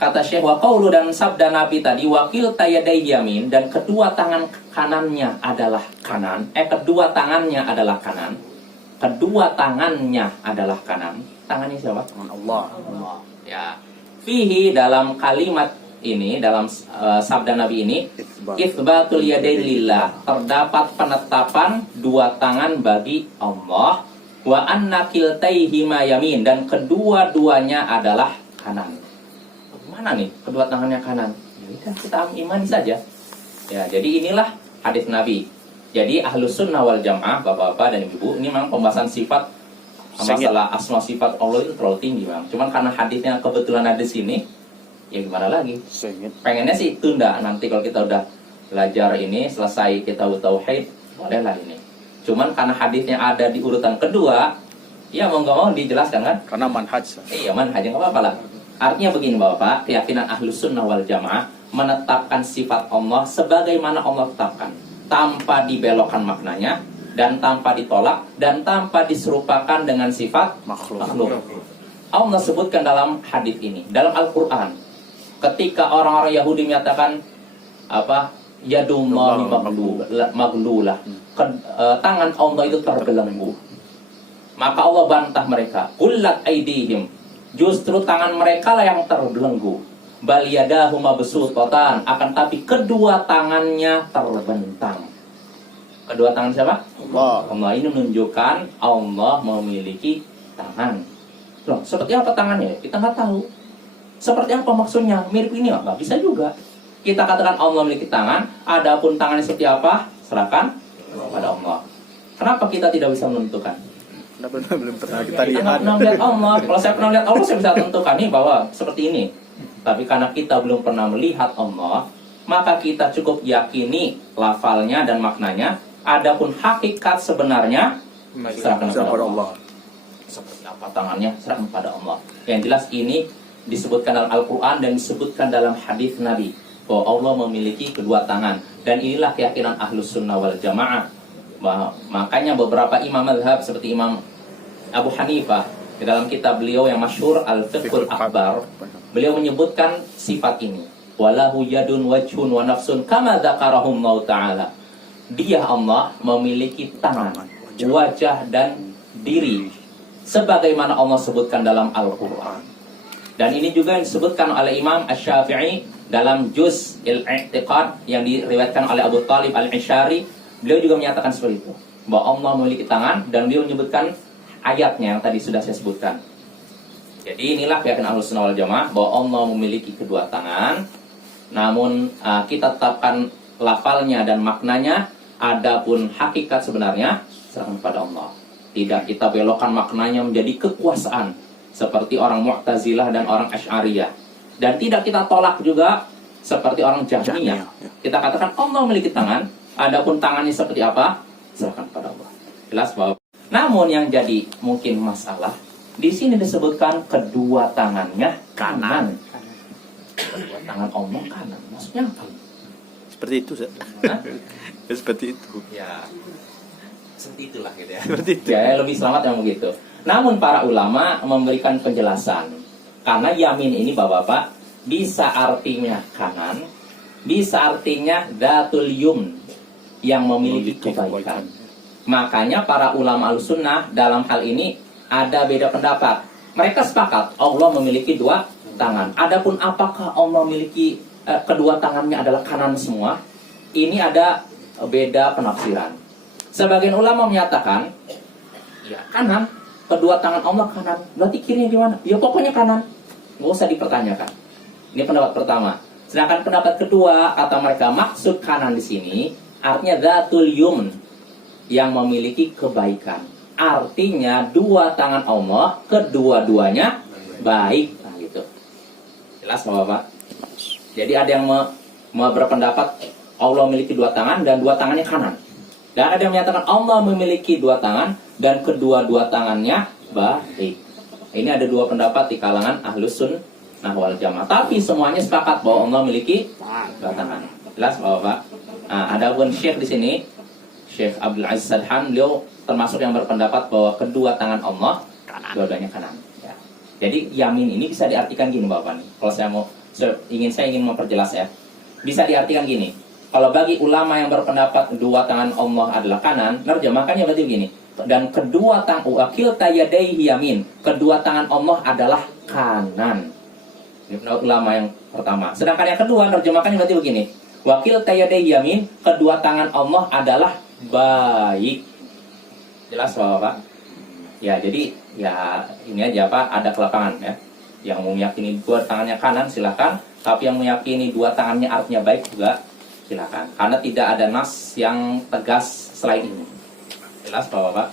kata Syekh, wa qaulu dan sabda Nabi tadi, wakil tayadai yamin, dan kedua tangan kanannya adalah kanan. Kedua tangannya adalah kanan. Kedua tangannya adalah kanan. Tangannya siapa? Allah. Allah. Ya. Fihi, dalam kalimat ini, dalam sabda Nabi ini, itsbatul yadain lillah, terdapat penetapan dua tangan bagi Allah, wa anna kiltaihima yamin, dan kedua-duanya adalah kanan. Mana nih kedua tangannya kanan? Ya udah, kita imani saja. Ya, jadi inilah hadis Nabi. Jadi Ahlus Sunnah wal Jamaah, bapak-bapak dan ibu, ini memang pembahasan sifat, masalah asma sifat Allah itu terlalu tinggi, Bang. Cuman karena hadisnya kebetulan ada di sini, ya gimana lagi? Pengennya sih tunda, nanti kalau kita udah belajar ini, selesai kita tauhid, bolehlah ini. Cuman karena hadisnya ada di urutan kedua, ya mau nggak mau dijelaskan kan? Karena manhaj. Iya, manhaj, nggak apa-apa lah. Artinya begini Bapak, keyakinan Ahlus Sunnah wal Jamaah menetapkan sifat Allah sebagaimana Allah tetapkan, tanpa dibelokkan maknanya, dan tanpa ditolak, dan tanpa diserupakan dengan sifat makhluk. Allah sebutkan dalam hadis ini, dalam Al-Quran, ketika orang-orang Yahudi menyatakan apa, yadullahi maglulah, tangan Allah itu terbelenggu, maka Allah bantah mereka, qullat aidihim, justru tangan mereka lah yang terbelenggu, bal yadahu mabsuutatan, akan tapi kedua tangannya terbentang. Kedua tangan siapa? Allah. Allah. Ini menunjukkan Allah memiliki tangan. Loh, seperti apa tangannya? Kita nggak tahu. Seperti apa maksudnya? Mirip ini nggak bisa juga. Kita katakan Allah memiliki tangan, adapun tangannya seperti apa, serahkan kepada Allah. Kenapa kita tidak bisa menentukan? Belum pernah kita Kita nggak lihat. pernah melihat Allah. Kalau saya pernah lihat Allah, saya bisa tentukan nih bahwa seperti ini. Tapi karena kita belum pernah melihat Allah, maka kita cukup yakini lafalnya dan maknanya. Adapun hakikat sebenarnya, serahkan kepada Allah. Seperti apa tangannya, serahkan kepada Allah. Yang jelas ini disebutkan dalam Al-Quran dan disebutkan dalam hadis Nabi, bahwa Allah memiliki kedua tangan. Dan inilah keyakinan Ahlus Sunnah wal Jamaah. Makanya beberapa imam mazhab seperti Imam Abu Hanifah, di dalam kitab beliau yang masyhur Al-Fiqhul Akbar, beliau menyebutkan sifat ini, walahu yadun wajhun wa nafsun kama dzakarahum Allah Ta'ala. Dia Allah memiliki tangan, wajah dan diri, sebagaimana Allah sebutkan dalam Al-Quran. Dan ini juga yang disebutkan oleh Imam Asy-Syafi'i dalam Juz' Al-I'tiqad yang diriwayatkan oleh Abu Talib Al-Isyari. Beliau juga menyatakan seperti itu, bahwa Allah memiliki tangan, dan beliau menyebutkan ayatnya yang tadi sudah saya sebutkan. Jadi inilah keyakinan Ahlus Sunnah wal Jamaah, bahwa Allah memiliki kedua tangan. Namun kita tetapkan lafalnya dan maknanya, adapun hakikat sebenarnya serahkan kepada Allah. Tidak kita belokkan maknanya menjadi kekuasaan seperti orang Mu'tazilah dan orang Asy'ariyah. Dan tidak kita tolak juga seperti orang Jahmiyah. Kita katakan Allah memiliki tangan, adapun tangannya seperti apa, serahkan kepada Allah. Jelas bahwa. Namun yang jadi mungkin masalah, di sini disebutkan kedua tangannya kanan. Kedua tangan Allah kanan. Maksudnya apa? Seperti itu, Ustaz. Seperti itu. Ya, seperti itulah gitu ya. Seperti itu. Ya, lebih selamat yang begitu. Namun para ulama memberikan penjelasan. Karena yamin ini Bapak-bapak bisa artinya kanan, bisa artinya dzatul yumn, yang memiliki kebaikan. Makanya para ulama Ahlussunnah dalam hal ini ada beda pendapat. Mereka sepakat Allah memiliki dua tangan. Adapun apakah Allah memiliki kedua tangannya adalah kanan semua, ini ada beda penafsiran. Sebagian ulama menyatakan, ya kanan, kedua tangan Allah kanan. Berarti kirinya gimana? Ya pokoknya kanan. Nggak usah dipertanyakan. Ini pendapat pertama. Sedangkan pendapat kedua, kata mereka maksud kanan di sini artinya dzatul yumn, yang memiliki kebaikan. Artinya dua tangan Allah, kedua-duanya baik. Nah gitu. Jelas Bapak? Jadi ada yang berpendapat Allah memiliki dua tangan dan dua tangannya kanan. Dan ada yang menyatakan Allah memiliki dua tangan dan kedua-dua tangannya baik. Ini ada dua pendapat di kalangan Ahlus Sunnah wal Jamaah. Tapi semuanya sepakat bahwa Allah memiliki dua tangan. Jelas Bapak? Nah, ada pun Syekh di sini, Syekh Abdul Aziz Sadhan, beliau termasuk yang berpendapat bahwa kedua tangan Allah dua-duanya kanan. Ya. Jadi yamin ini bisa diartikan gini Bapak nih. Kalau saya mau Saya ingin memperjelas ya. Bisa diartikan gini. Kalau bagi ulama yang berpendapat kedua tangan Allah adalah kanan, nerjemahkannya berarti begini. Dan kedua tangan wakil tayadaihi yamin. Kedua tangan Allah adalah kanan. Ini pendapat ulama yang pertama. Sedangkan yang kedua nerjemahkannya berarti begini. Wakil tayadaihi yamin. Kedua tangan Allah adalah baik. Jelas Bapak? Ya, jadi ya ini aja Pak, ada kelapangan ya. Yang meyakini dua tangannya kanan silakan, tapi yang meyakini dua tangannya artinya baik juga silakan. Karena tidak ada nas yang tegas selain ini. Jelas Bapak?